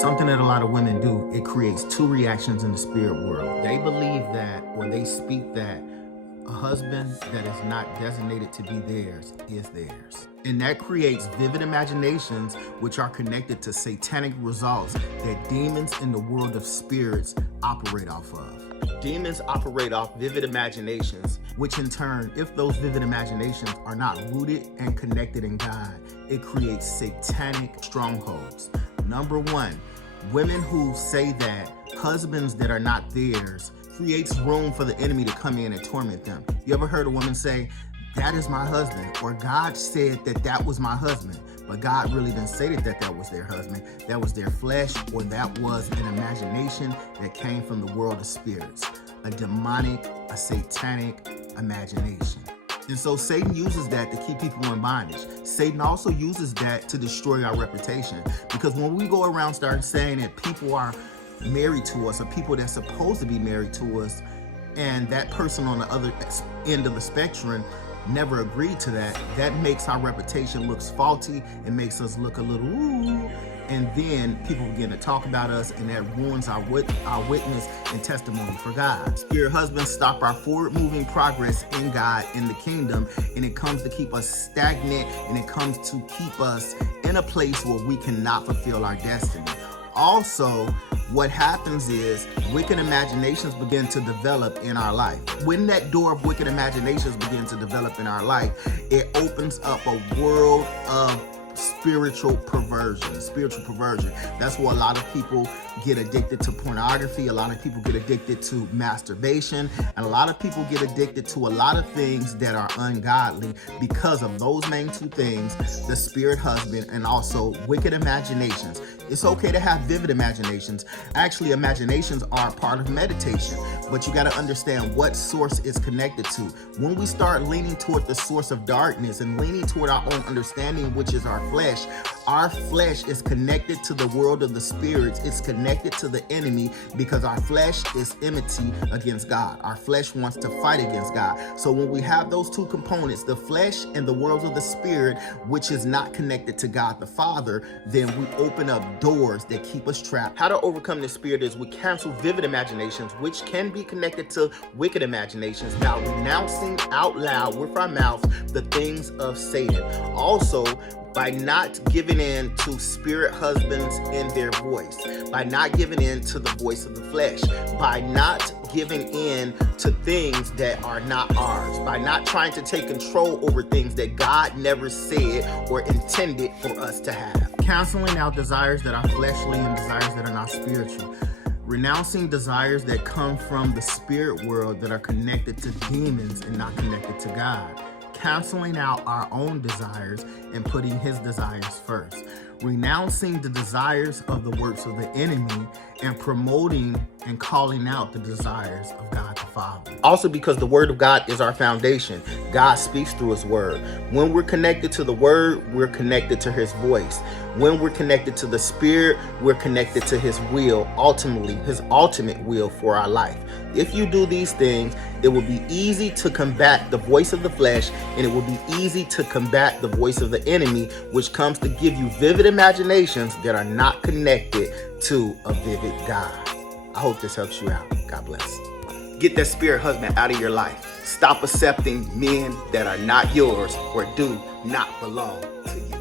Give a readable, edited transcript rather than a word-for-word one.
Something that a lot of women do, it creates two reactions in the spirit world. They believe that, or they speak that, a husband that is not designated to be theirs is theirs. And that creates vivid imaginations which are connected to satanic results that demons in the world of spirits operate off of. Demons operate off vivid imaginations, which in turn, if those vivid imaginations are not rooted and connected in God, it creates satanic strongholds. Number one, women who say that husbands that are not theirs creates room for the enemy to come in and torment them. You ever heard a woman say, that is my husband, or God said that that was my husband, but God really didn't say that that was their husband. That was their flesh, or that was an imagination that came from the world of spirits, a demonic, a satanic imagination. And so Satan uses that to keep people in bondage. Satan also uses that to destroy our reputation, because when we go around start saying that people are married to us, or people that's supposed to be married to us, and that person on the other end of the spectrum never agreed to that, that makes our reputation looks faulty. It makes us look a little ooh, and then people begin to talk about us, and that ruins our witness and testimony for God. Spirit husbands stop our forward-moving progress in God, in the kingdom, and it comes to keep us stagnant, and it comes to keep us in a place where we cannot fulfill our destiny. Also, what happens is wicked imaginations begin to develop in our life. When that door of wicked imaginations begin to develop in our life, it opens up a world of spiritual perversion. That's where a lot of people get addicted to pornography. A lot of people get addicted to masturbation, and a lot of people get addicted to a lot of things that are ungodly because of those main two things, the spirit husband and also wicked imaginations. It's okay to have vivid imaginations. Actually, imaginations are part of meditation, but you got to understand what source it's connected to. When we start leaning toward the source of darkness and leaning toward our own understanding, which is our flesh is connected to the world of the spirits. It's connected to the enemy, because our flesh is enmity against God. Our flesh wants to fight against God. So when we have those two components, the flesh and the world of the spirit, which is not connected to God the Father, then we open up doors that keep us trapped. How to overcome the spirit is we cancel vivid imaginations, which can be connected to wicked imaginations, by renouncing out loud with our mouths the things of Satan. Also, by not giving in to spirit husbands in their voice, by not giving in to the voice of the flesh, by not giving in to things that are not ours, by not trying to take control over things that God never said or intended for us to have. Canceling out desires that are fleshly and desires that are not spiritual. Renouncing desires that come from the spirit world that are connected to demons and not connected to God. Canceling out our own desires and putting his desires first. Renouncing the desires of the works of the enemy and promoting and calling out the desires of God the Father. Also, because the word of God is our foundation. God speaks through his word. When we're connected to the word, we're connected to his voice. When we're connected to the spirit, we're connected to his will, ultimately his ultimate will for our life. If you do these things, it will be easy to combat the voice of the flesh, and it will be easy to combat the voice of the enemy, which comes to give you vivid imaginations that are not connected to a vivid God. I hope this helps you out. God bless. Get that spirit husband out of your life. Stop accepting men that are not yours or do not belong to you.